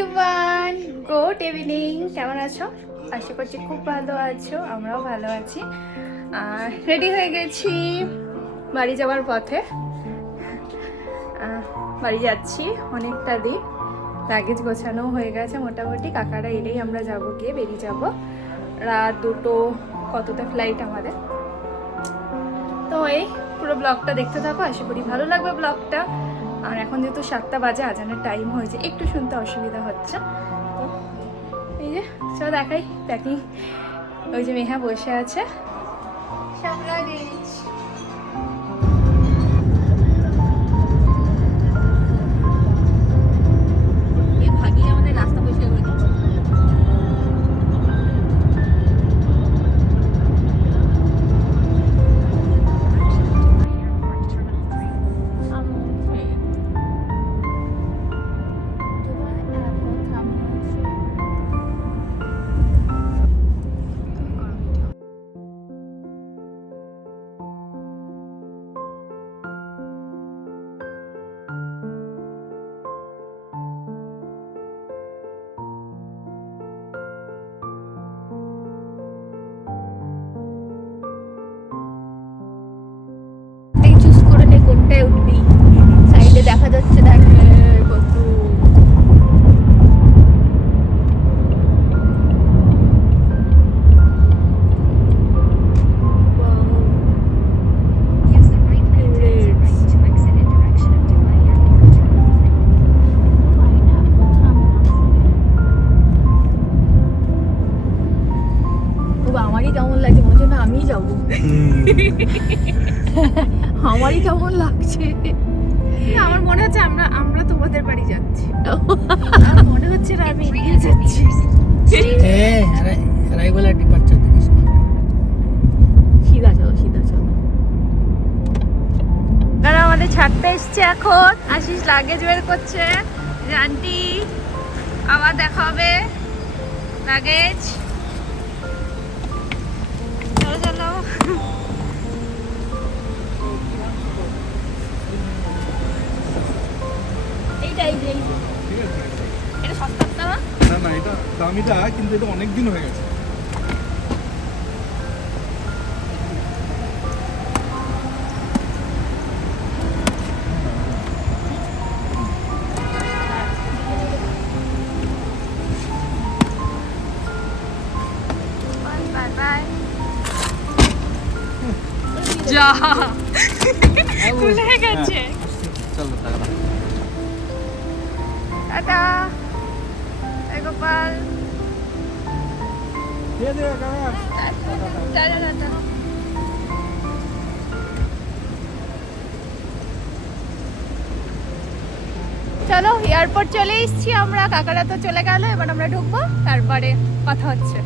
Everyone, good evening. কেমন আছো? আশা করছি খুব ভালো আছো, আমরাও ভালো আছি। রেডি হয়ে গেছি বাড়ি যাওয়ার পথে। বাড়ি যাচ্ছি অনেকটা দিন, লাগেজ গোছানো হয়ে গেছে মোটামুটি। কাকারা এলেই আমরা যাব, গিয়ে বেরিয়ে যাব। রাত 2টো কতটা ফ্লাইট আমাদের। তো এই পুরো ব্লগটা দেখতে থাকো, আশা করি ভালো লাগবে ব্লগটা। আর এখন যেহেতু 7টা বাজে, আজানের টাইম হয়েছে, একটু শুনতে অসুবিধা হচ্ছে। তো এই যে চলো দেখাই প্যাকিং। ওই যে মেহা বসে আছে, সব লাগেজ। আমাদের রাস্তা পরিষ্কার করে দিচ্ছে। চুজ করে নে কোনটায় উঠবি। সাইডে দেখা যাচ্ছে, দেখ কত। আমারই কেমন লাগছে, মনে হচ্ছে না আমিই যাবো। আমারই কেমন লাগছে, আমার মনে হচ্ছে আমরা তোমাদের বাড়ি যাচ্ছি। মনে হচ্ছে না আমি এগিয়ে যাচ্ছি। সিধা চলো, সিধা চলো। তারা আমাদের ছাড়তে এসছে এখন। আশিস লাগেজ বের করছে। আন্টি আবার দেখা হবে। লাগেজ চলো চলো। এইটাই যে এটা সস্তা না? না না, এটা দামিটা, কিন্তু এটা অনেক দিন হয়ে গেছে। Bye bye. যা ভুলে গেছে। চলো টাটা গোপাল। চলো, এয়ারপোর্ট চলে এসেছি আমরা। কাকারা তো চলে গেল, এবার আমরা ঢুকবো, তারপরে কথা হচ্ছে।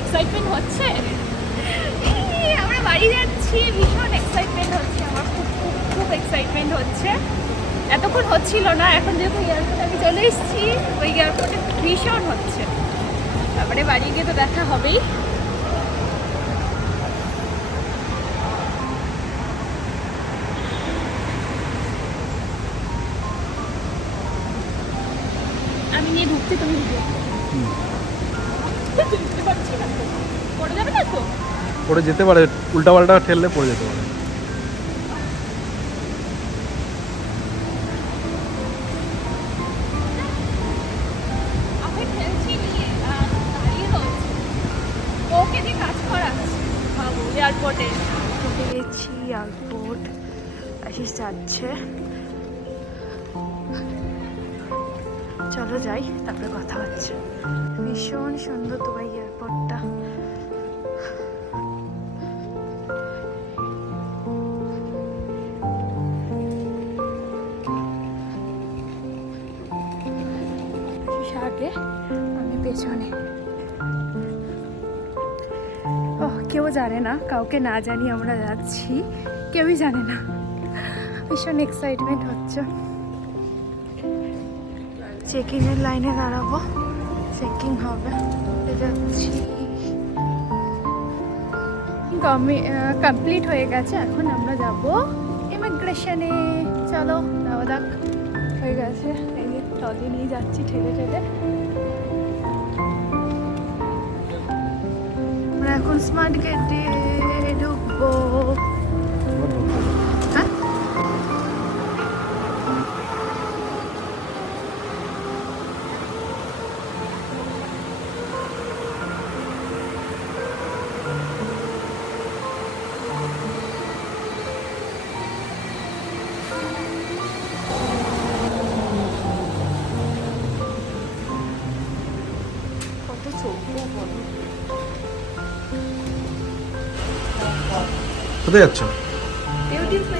এক্সাইটমেন্ট হচ্ছে, আমরা বাড়ি যাচ্ছি, ভীষণ এক্সাইটমেন্ট হচ্ছে আমার। খুব খুব খুব এক্সাইটমেন্ট হচ্ছে। এতক্ষণ হচ্ছিল না, এখন যেহেতু এয়ারপোর্টে আমি চলে এসেছি, ওই এয়ারপোর্টে ভীষণ হচ্ছে। তারপরে বাড়ি গিয়ে তো দেখা হবেই। আমি নিয়ে ঢুকছি, তুমি পড়ে যাবে না তো? পড়ে যেতে পারে, উল্টা পাল্টা ঠেললে পড়ে যেতে পারে। আমি ঠেলছি নিয়ে, দাঁড়িয়ে রয়েছে, ওকে দিয়ে কাজ করাচ্ছি। ভাবো এয়ারপোর্টে ঢুকে গেছি। এয়ারপোর্ট আশিস যাচ্ছে। চলো যাই, তারপরে কথা হচ্ছে। ভীষণ সুন্দর দুবাই এয়ারপোর্টটা। আগে আমি পেছনে। কেউ জানে না, কাউকে না জানি আমরা যাচ্ছি, কেউই জানে না। ভীষণ এক্সাইটমেন্ট হচ্ছে। চেকিং এর লাইনে দাঁড়াবো, চেকিং হবে। যাচ্ছি, কমপ্লিট হয়ে গেছে। এখন আমরা যাব ইমিগ্রেশনে। চলো যাওয়া যাক। হয়ে গেছে, এই যে ট্রলি নিয়ে যাচ্ছি ঠেলে ঠেলে। আমরা এখন স্মার্ট গেটে ঢুকবো। হ্যাঁ কত চোখো বলো। কোথায় যাচ্ছ? Duty free.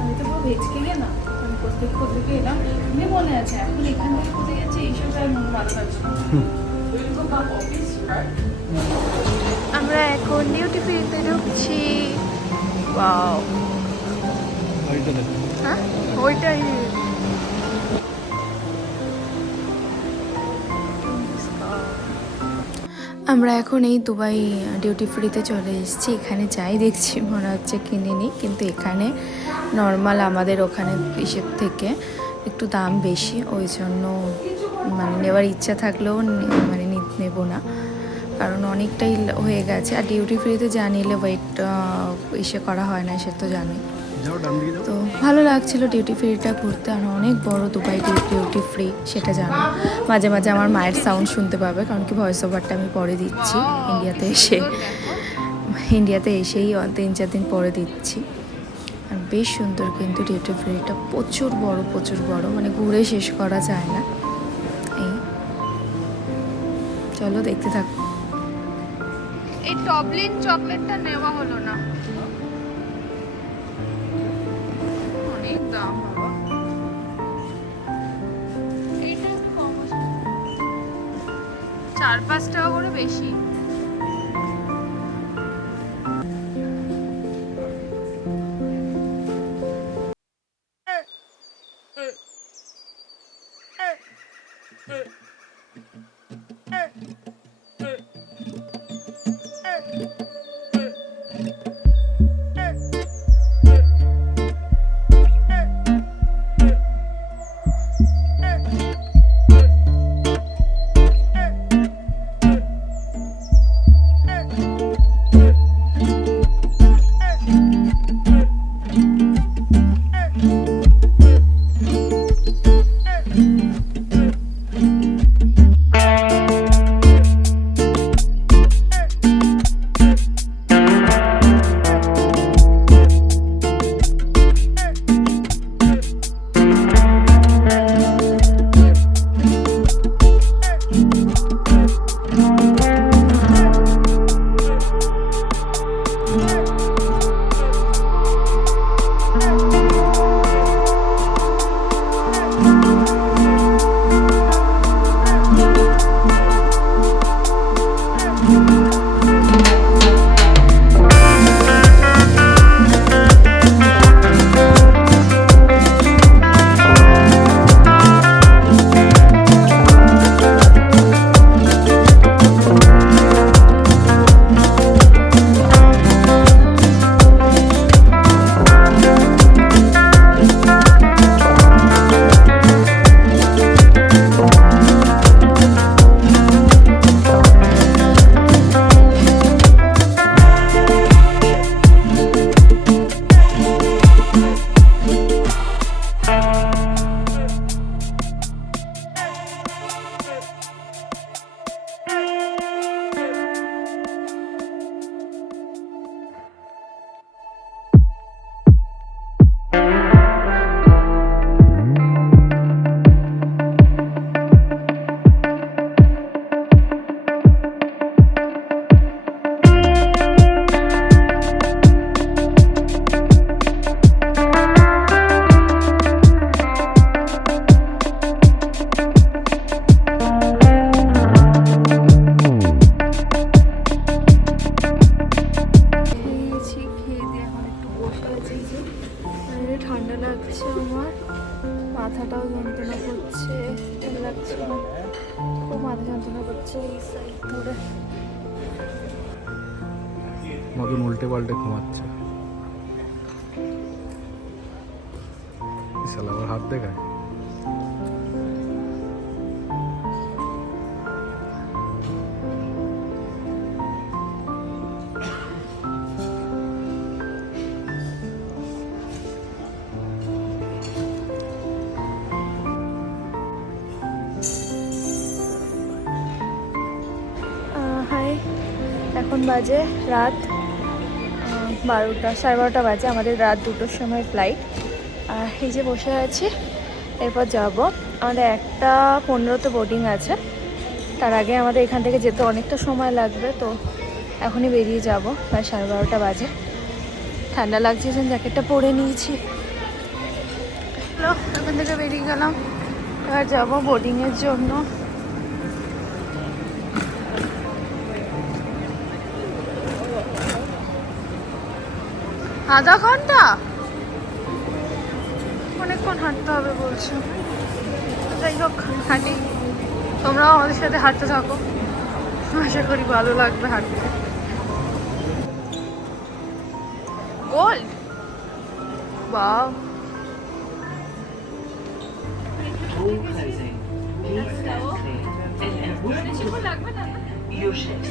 আমি তো পুরো ভেজকে গেলাম, আমি প্রত্যেক কোথায় এলাম এমনি মনে আছে, এখন এখান থেকে কোথায় গেছি এইসব আর মনে ভালো লাগছে না। আমরা এখন ডিউটি ফ্রিতে ঢুকছি। ওয়াও, হ্যাঁ ওইটাই। আমরা এখন এই দুবাই ডিউটি ফ্রিতে চলে এসেছি। এখানে যাই দেখছি মনে হচ্ছে কিনে নিই, কিন্তু এখানে নর্মাল আমাদের ওখানে ইসের থেকে একটু দাম বেশি, ওই জন্য মানে নেওয়ার ইচ্ছা থাকলেও মানে নেব না, কারণ অনেকটাই হয়ে গেছে। আর ডিউটি ফ্রিতে যা নিলে ওয়েট ইসে করা হয় না, সে তো জানি। তো ভালো লাগছিল ডিউটি ফ্রিটা ঘুরতে, আর অনেক বড় দুবাই ডিউটি ফ্রি, সেটা জানো। মাঝে মাঝে আমার মায়ের সাউন্ড শুনতে পাবে, কারণ কি ভয়েস ওভারটা আমি পরে দিচ্ছি ইন্ডিয়াতে এসেই 3-4 দিন পরে দিচ্ছি। আর বেশ সুন্দর কিন্তু ডিউটি ফ্রিটা, প্রচুর বড়, মানে ঘুরে শেষ করা যায় না। এই চলো দেখতে থাকো। এই টবলিন চকলেটটা নেওয়া হলো না, অনেক দাম বাবা। এইটা একটু কম আছে, 4-5 টাকা করে বেশি। হচ্ছে এই সাইড ধরে। মতন উল্টে পাল্টে ঘুমাচ্ছে। শালা আবার হাত দেখায়। হাই, এখন বাজে রাত 12টা, 12:30 বাজে। আমাদের রাত 2টোর সময় ফ্লাইট। আর এই যে বসে আছি, এরপর যাব। আমাদের 1:15 বোর্ডিং আছে। তার আগে আমাদের এখান থেকে যেতে অনেকটা সময় লাগবে, তো এখনই বেরিয়ে যাব। প্রায় 12:30 বাজে। ঠান্ডা লাগছে, যেন জ্যাকেটটা পরে নিয়েছি। হ্যালো, এখান থেকে বেরিয়ে গেলাম। এবার যাবো বোর্ডিংয়ের জন্য। আধা ঘন্টা, অনেকক্ষণ হাঁটতে হবে বলছো। যাই হোক, হাঁটি। তোমরাও আমাদের সাথে হাঁটতে থাকো, আশা করি ভালো লাগবে হাঁটতে। Gold, wow. All closing. Please stand clear. Your ship's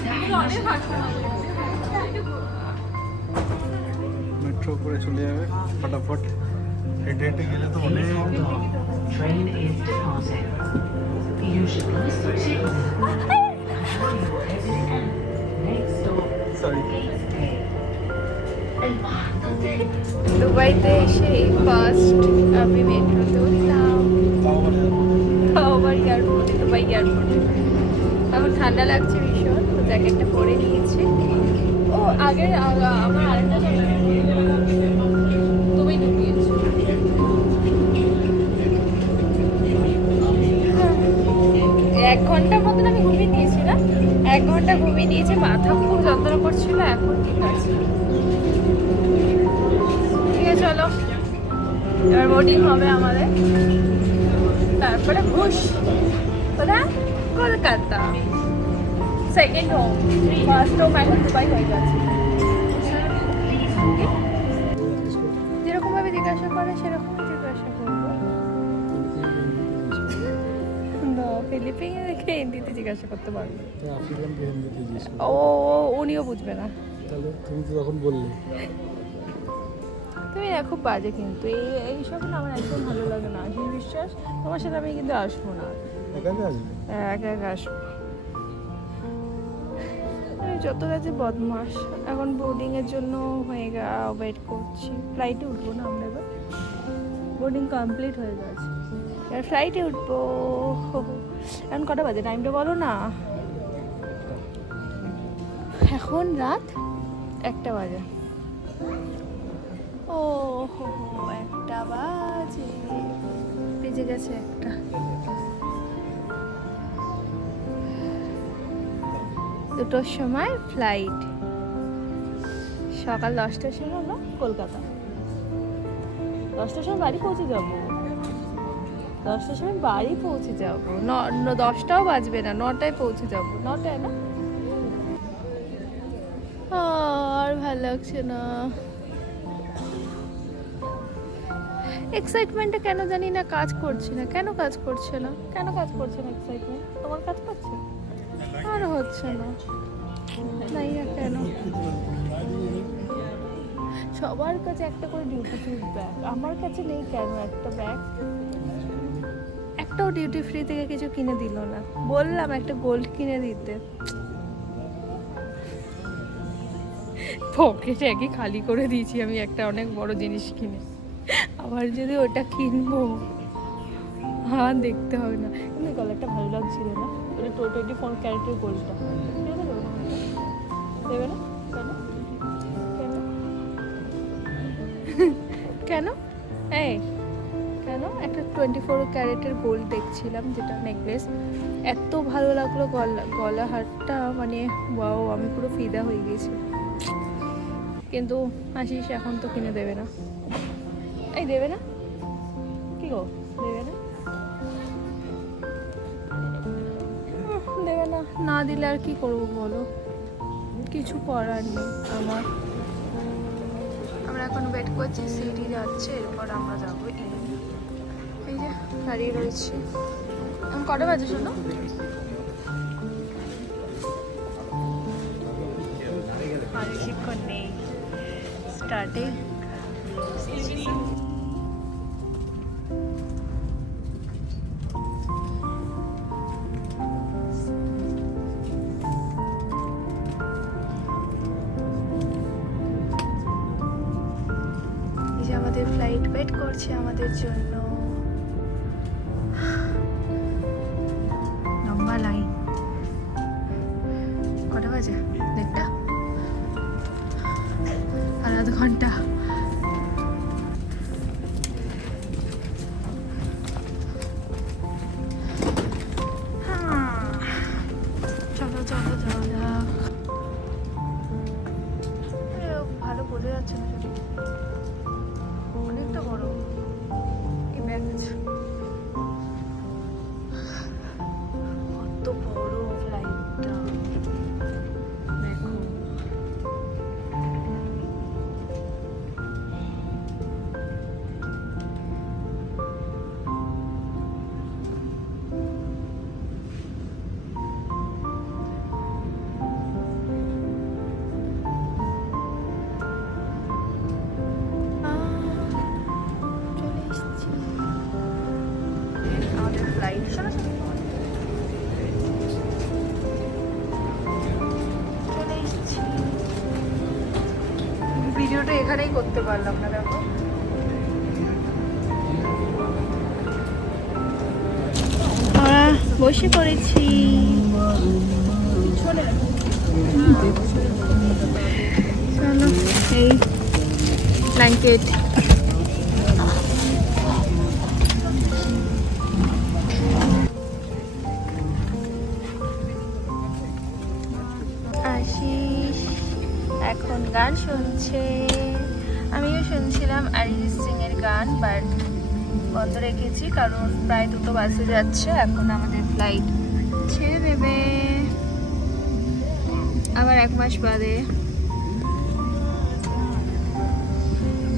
metro করে চলে যাবে ফটাফট। হেঁটে হেঁটে গেলে তো অনেক। train is departing. You should listen to next stop. Sorry. দুবাইতে এসে এই ফার্স্ট আমি মেট্রোতে উঠলাম, আবার এয়ারপোর্টে, দুবাই এয়ারপোর্টে। এখন ঠান্ডা লাগছে ভীষণ, তো জ্যাকেটটা পরে নিয়েছি। ও আগে আমার আরেকটা তুমি ঢুকিয়েছো। 1 ঘন্টার মতন আমি ঘুমিয়ে নিয়েছিলাম। 1 ঘন্টা ঘুমিয়ে নিয়েছি, মাথা খুব যন্ত্রণা করছিল, এখন ঠিক আছে। ঠিক আছে, চলো এবার বোর্ডিং হবে আমাদের, তারপরে ঘুষ। কোথায়? Kolkata. Second home, first home এখন দুবাই হয়ে গেছে। যেরকম ভাবে জিজ্ঞাসা করে সেরকমই জিজ্ঞাসা করবো। না, ফিলিপিনে দেখে হিন্দিতে জিজ্ঞাসা করতে পারবো। ও উনিও বুঝবে না। তাহলে তুমি তো তখন বললে। তুমি খুব বাজে, কিন্তু এইসব না আমার একদম ভালো লাগে না। আশিস বিশ্বাস, তোমার সাথে আমি কিন্তু আসবো না। একা আসবে? একা একা আসবো। যত কাছে বদমাস। এখন বোর্ডিংয়ের জন্য হয়ে ওয়েট করছি। ফ্লাইটে উঠবো না আমরা এবার, বোর্ডিং কমপ্লিট হয়ে গেছে, এবার ফ্লাইটে উঠবো। এখন কটা বাজে টাইমটা বলো না? এখন রাত 1টা বাজে। ও হো, 1টা বাজে, বেজে গেছে 1টা। 2টোর সময় ফ্লাইট, সকাল 10টার সময় আমরা কলকাতা। 10টার সময় বাড়ি পৌঁছে যাবো। 10টার সময় বাড়ি পৌঁছে যাবো। 10টাও বাজবে না, 9টায় পৌঁছে যাবো। 9টায় না? আর ভালো লাগছে না। এক্সাইটমেন্টটা কেন জানি না কাজ করছে না। কেন কাজ করছে না? কেন কাজ করছে না এক্সাইটমেন্ট? তোমার কাজ করছে? আর হচ্ছে না, নাই না কেন? সবার কাছে একটা করে ডিউটি ফ্রি ব্যাগ, আমার কাছে নেই কেন একটা ব্যাগ? একটাও ডিউটি ফ্রি থেকে কিছু কিনে দিল না। বললাম একটা গোল্ড কিনে দিতে, পকেটে একই খালি করে দিয়েছি আমি একটা অনেক বড় জিনিস কিনে। আবার যদি ওটা কিনবো, হ্যাঁ দেখতে হবে না। কিন্তু কালারটা ভালো লাগছিল না, ওটা 24 ক্যারেটের গোল্ডটা দেবে না? কেন কেন এই কেন? একটা 24 ক্যারেটের গোল্ড দেখছিলাম, যেটা নেকলেস, এত ভালো লাগলো। গলা হারটা মানে ওয়াও, আমি পুরো ফিদা হয়ে গেছি। কিন্তু আশিস এখন তো কিনে দেবে না। এই দেবে না? কি গো, দেবে না? দেবে না? না দিলে আর কি করবো বলো, কিছু করার নেই আমার। আমরা এখন ওয়েট করছি, সিটি যাচ্ছে, এরপর আমরা যাবো। এই যে দাঁড়িয়ে রয়েছি। এখন কটা বাজে শোনো? আর বেশিক্ষণ নেই স্টার্টে। এই যে আমাদের ফ্লাইট ওয়েট করছে আমাদের জন্য, লম্বা লাইন। কটা বাজে? 1:30, আর আধ ঘন্টা। চলো চলো যাওয়া যাক। ভালো বোঝা যাচ্ছে না, অনেকটা বড় এই ব্যাগ। কত বড় ফ্লাইটটা দেখো। চলে এসেছি আমাদের ফ্লাইট। চলে এসেছি। ভিডিওটা এখানেই করতে পারলাম না, দেখো। আমরা বসে পড়েছি। চলো এই ব্ল্যাঙ্কেট। আশিস এখন গান শুনছে, আমিও শুনছিলাম অরিজিৎ সিং এর গান, বাট বন্ধ রেখেছি কারণ প্রায় 2টো বাজে যাচ্ছে। এখন আমাদের ফ্লাইট ছেড়ে দেবে আবার 1 মাস বাদে।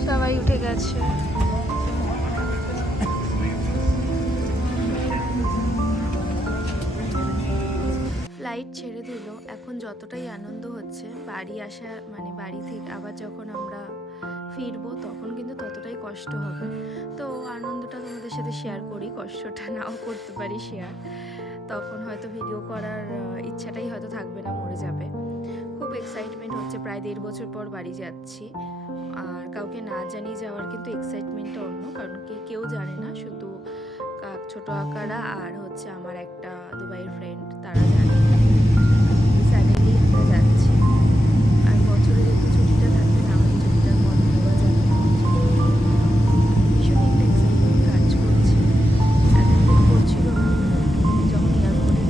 সবাই উঠে গেছে। ফ্লাইট ছেড়ে দিল। এখন যতটাই আনন্দ হচ্ছে, বাড়ি আসা মানে বাড়ি থেকে আবার যখন আমরা ফিরবো তখন কিন্তু ততটাই কষ্ট হবে। তো আনন্দটা তোমাদের সাথে শেয়ার করি, কষ্টটা নাও করতে পারি শেয়ার। তখন হয়তো ভিডিও করার ইচ্ছাটাই হয়তো থাকবে না, মরে যাবে। খুব এক্সাইটমেন্ট হচ্ছে, প্রায় 1.5 বছর পর বাড়ি যাচ্ছি। আর কাউকে না জানিয়ে যাওয়ার কিন্তু এক্সাইটমেন্টটা অন্য, কারণ কেউ জানে না, শুধু ছোট আকারা আর হচ্ছে আমার একটা দুবাইয়ের ফ্রেন্ড, তারা জানে। সাডেনলি আমরা যাচ্ছি। আর বছরে যেহেতু ছুটিটা থাকবে না, আমাদের ছুটিটার মত দেওয়া যাবে না। ভীষণ একটা এক্সাইটমেন্ট কাজ করছে। এতদিন করছিল না, যখন এয়ারপোর্টে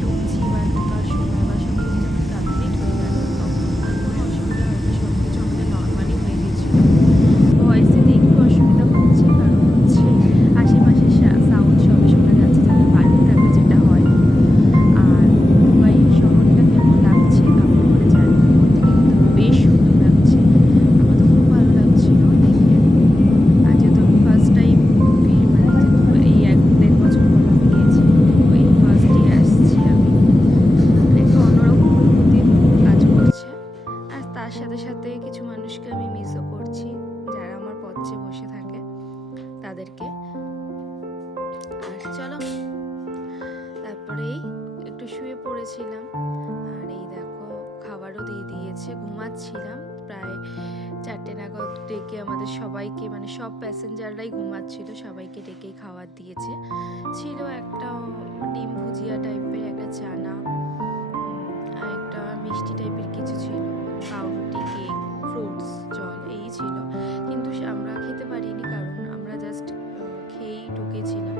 ঢুকছি বা ঢোকার সময় বা সব কিছু যখন কমপ্লিট হয়ে গেল, তখন কোনো অসুবিধা হয়নি, সব কিছু আমাদের নর্মালি হয়ে গেছিল। ভয়েস দিতে একটু অসুবিধা হচ্ছে, কারণ হচ্ছে আশেপাশে সাউন্ড সবই শোনা যাচ্ছে, যাদের বাড়িতে থাকলে যেটা হয়। আর দুবাই শহরটা কেমন লাগছে কেমন করে জানি, উপর থেকে কিন্তু বেশ সুন্দর লাগছে। আমার তো খুব ভালো লাগছিল দেখে। আর যেহেতু আমি ফার্স্ট টাইম মানে যেহেতু এই 1-1.5 বছর পর আমি গিয়েছি, ওই ফার্স্টই আসছি আমি, একটা অন্যরকম অনুভূতি কাজ করছে। আর তার সাথে সাথে কিছু মানুষকে আমি মিসও করছি, যারা আমার পথে বসে থাকে তাদেরকে। আর চলো, তারপরেই একটু শুয়ে পড়েছিলাম। আর এই দেখো খাবারও দিয়ে দিয়েছে। ঘুমাচ্ছিলাম প্রায় 4টে নাগাদ, ডেকে আমাদের সবাইকে, মানে সব প্যাসেঞ্জাররাই ঘুমাচ্ছিল, সবাইকে ডেকেই খাবার দিয়েছে। ছিল একটা ডিম ভুজিয়া টাইপের, একটা চানা, আর একটা মিষ্টি টাইপের কিছু ছিল, পাউরুটি, কেক, ফ্রুটস, জল, এই ছিল। কিন্তু আমরা খেতে পারিনি, কারণ আমরা জাস্ট খেয়েই ঢুকেছিলাম।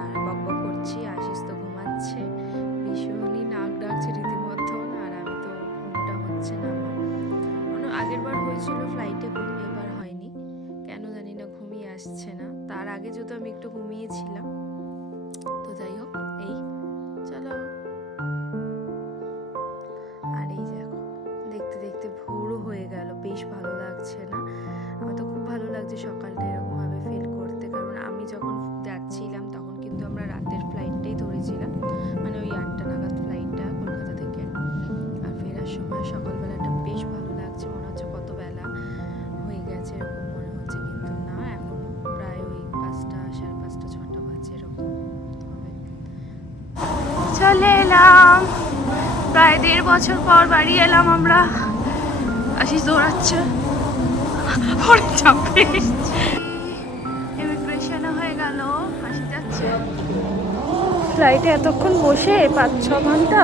আর বকবক করছি, আশিস তো ঘুমাচ্ছে, ভীষণই নাক ডাকছে রীতিমতো। আর আমি তো ঘুমটা হচ্ছে না আমার। আগের বার হয়েছিল ফ্লাইটে ঘুম, এবার হয়নি কেন জানি না, ঘুমিয়ে আসছে না। তার আগে যদি আমি একটু ঘুমিয়েছিলাম। তো যাই হোক, এই চলো 9টায় ধরেছিলাম, মানে ওই 8টা নাগাদ ফ্লাইটটা কলকাতা থেকে। আর ফেরার সময় সকালবেলাটা বেশ ভালো লাগছে, মনে হচ্ছে কত বেলা হয়ে গেছে এরকম মনে হচ্ছে, কিন্তু না, এখন প্রায় ওই 5টা, সাড়ে 5টা, 6টা বাজে এরকম হবে। চলে এলাম, প্রায় 1.5 বছর পর বাড়ি এলাম আমরা। আশিস দৌড়াচ্ছে, পরে চাপে ইমিগ্রেশনও হয়ে গেল, হাসি যাচ্ছে। ফ্লাইটে এতক্ষণ বসে 5-6 ঘন্টা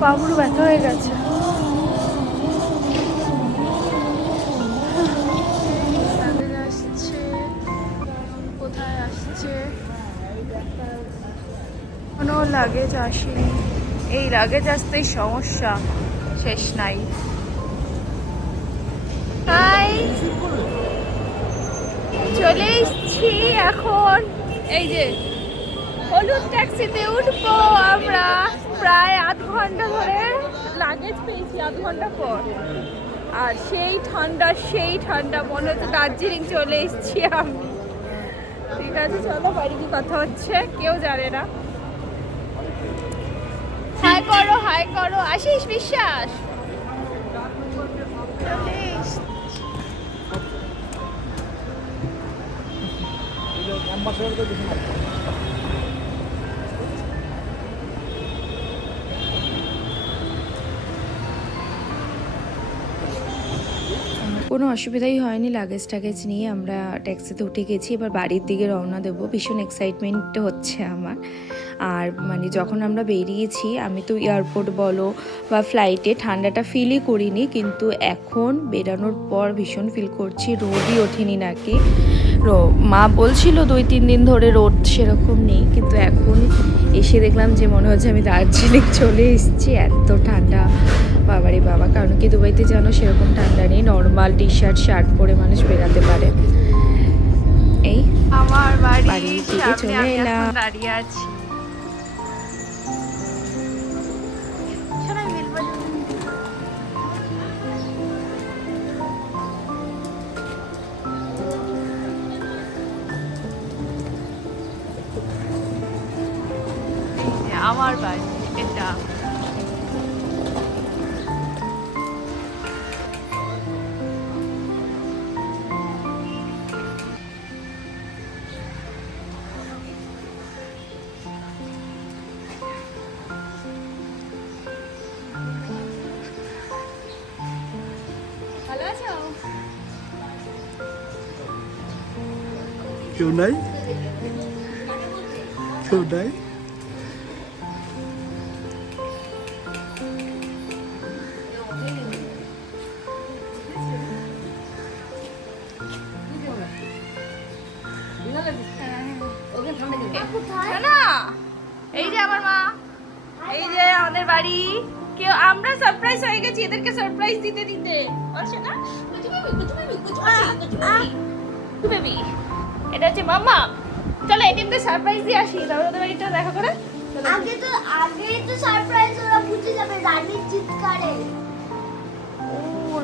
পা পুরো ব্যথা হয়ে গেছে। লাগেজ আসছে, কোথায় আসছে, কোনো লাগেজ আসেনি। এই লাগেজ আসতেই সমস্যা শেষ নাই। হাই, চলে এসছি এখন, এই যে হলুদ ট্যাক্সিতে উঠবো আমরা। প্রায় 8 ঘন্টা ধরে লাগেজ পেয়েছি, 8 ঘন্টা পর। আর সেই ঠান্ডা মনে হচ্ছে দার্জিলিং চলে এসছি আমি। ঠিক আছে, চলো বাড়ি কি কথা হচ্ছে কেউ জানে না। হাই করো আশিস বিশ্বাস। চলে এসছি। কোনো অসুবিধাই হয়নি, লাগেজ টাগেজ নিয়ে আমরা ট্যাক্সিতে উঠে গেছি। এবার বাড়ির দিকে রওনা দেবো, ভীষণ এক্সাইটমেন্ট হচ্ছে আমার। আর মানে যখন আমরা বেরিয়েছি, আমি তো এয়ারপোর্ট বলো বা ফ্লাইটে ঠান্ডাটা ফিলই করিনি, কিন্তু এখন বেরানোর পর ভীষণ ফিল করছি। রোদই ওঠেনি নাকি, মা বলছিল 2-3 দিন ধরে রোদ সেরকম নেই, কিন্তু এখন এসে দেখলাম যে মনে হচ্ছে আমি দার্জিলিং চলে এসেছি, এত ঠান্ডা বাবারে বাবা। কারণ কি দুবাইতে যেন সেরকম ঠান্ডা নেই, নর্মাল টি-শার্ট শার্ট পরে মানুষ বেরাতে পারে। এই আমার বাড়ি থেকে চলে এলাম, দাঁড়িয়ে আছি। আমার বাড়ি এটা। ভালো আছো? কেউ নাই, কেউ নাই। না, এই যে আমার মা, এই যে আমাদের বাড়ি। কেউ আমরা সারপ্রাইজ হয়ে গেছি এদেরকে সারপ্রাইজ দিতে দিতে। বলছে না বেবি, এটা হচ্ছে মাম্মা। চলো এটিএমতে সারপ্রাইজ দিয়ে আসি, তারপর ওদের বাড়িটা দেখা করে। আগে তো সারপ্রাইজ ওরা বুঝে যাবে রানীর চিৎকারে।